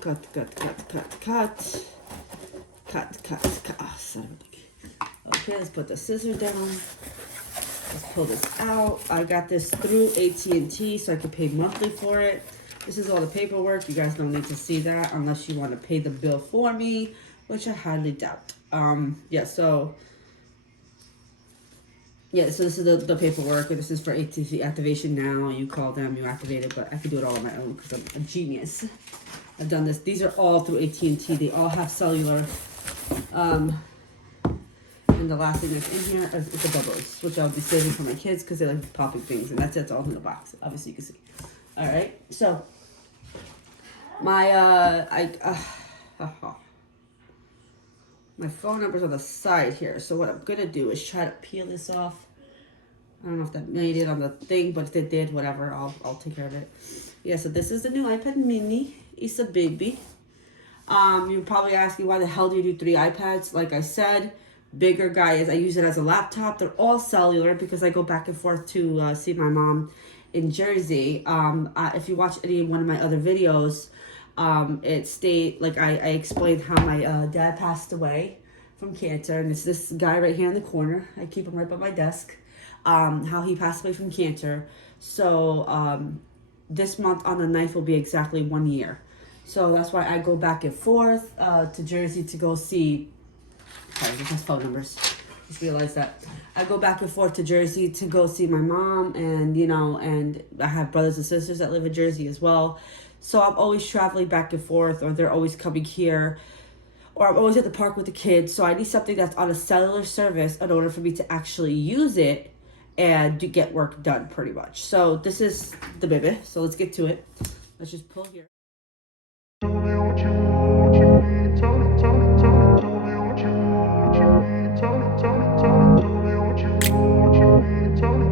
go. Cut. Oh, son of a... Okay, let's put the scissors down. Let's pull this out. I got this through AT&T, so I could pay monthly for it. This is all the paperwork. You guys don't need to see that unless you want to pay the bill for me, which I highly doubt. So this is the paperwork. This is for AT&T activation now. You call them, you activate it, but I can do it all on my own because I'm a genius. I've done this. These are all through AT&T. They all have cellular. And the last thing that's in here is the bubbles, which I'll be saving for my kids because they like popping things. And that's it. It's all in the box. Obviously, you can see. All right. So, my phone number's on the side here. So what I'm going to do is try to peel this off. I don't know if that made it on the thing, but if it did, whatever, I'll take care of it. Yeah, so this is the new iPad mini. It's a baby. You're probably asking, why the hell do you do 3 iPads? Like I said, bigger guy is I use it as a laptop. They're all cellular because I go back and forth to see my mom in Jersey. If you watch any one of my other videos, I explained how my dad passed away from cancer, and it's this guy right here in the corner. I keep him right by my desk. How he passed away from cancer. So this month on the 9th will be exactly 1 year. So that's why I go back and forth to Jersey to go see. Sorry, this has phone numbers. Just realized that. I go back and forth to Jersey to go see my mom, and and I have brothers and sisters that live in Jersey as well. So I'm always traveling back and forth, or they're always coming here, or I'm always at the park with the kids. So I need something that's on a cellular service in order for me to actually use it and to get work done, pretty much. So this is the baby. So let's get to it. Let's just pull here. Tell me what you need. Tell me what you need. Tell me what you need. Tell me what you need. Tell me.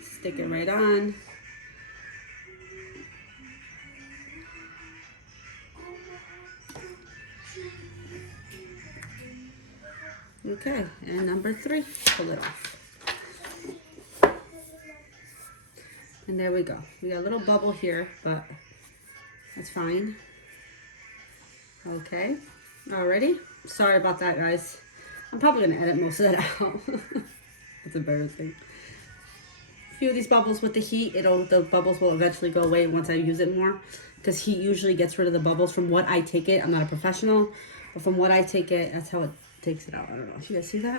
Stick it right on. Okay, and number 3, pull it off. And there we go. We got a little bubble here, but that's fine. Okay, alrighty. Sorry about that, guys. I'm probably gonna edit most of that out. It's embarrassing. A few of these bubbles with the heat, the bubbles will eventually go away once I use it more, because heat usually gets rid of the bubbles. From what I take it, I'm not a professional, but from what I take it, that's how it takes it out. I don't know if you guys see that.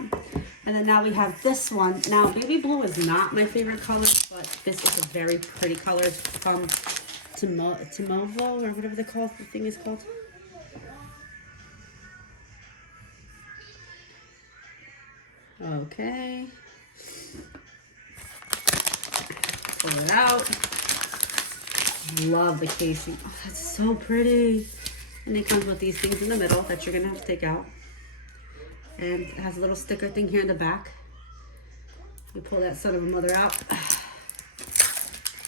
And then now we have this one. Now, baby blue is not my favorite color, but this is a very pretty color. It's from TiMOVO, or whatever the thing is called. Okay. Pull it out. Love the casing. Oh, that's so pretty. And it comes with these things in the middle that you're gonna have to take out. And it has a little sticker thing here in the back. You pull that son of a mother out.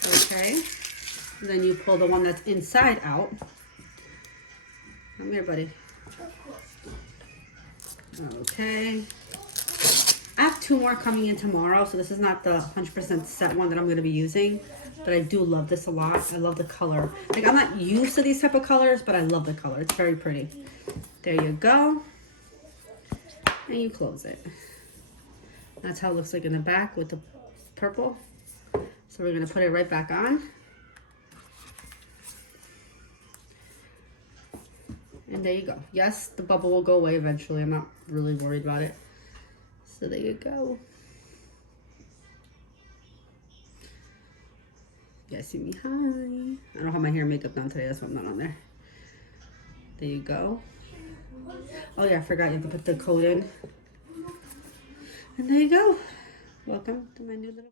Okay. And then you pull the one that's inside out. Come here, buddy. Okay. I have 2 more coming in tomorrow, so this is not the 100% set one that I'm going to be using, but I do love this a lot. I love the color. Like, I'm not used to these type of colors, but I love the color. It's very pretty. There you go. And you close it. That's how it looks like in the back with the purple. So we're going to put it right back on. And there you go. Yes, the bubble will go away eventually. I'm not really worried about it. So there you go. You guys see me? Hi. I don't have my hair and makeup done today. That's why I'm not on there. There you go. Oh yeah, I forgot you have to put the code in. And there you go. Welcome to my new little...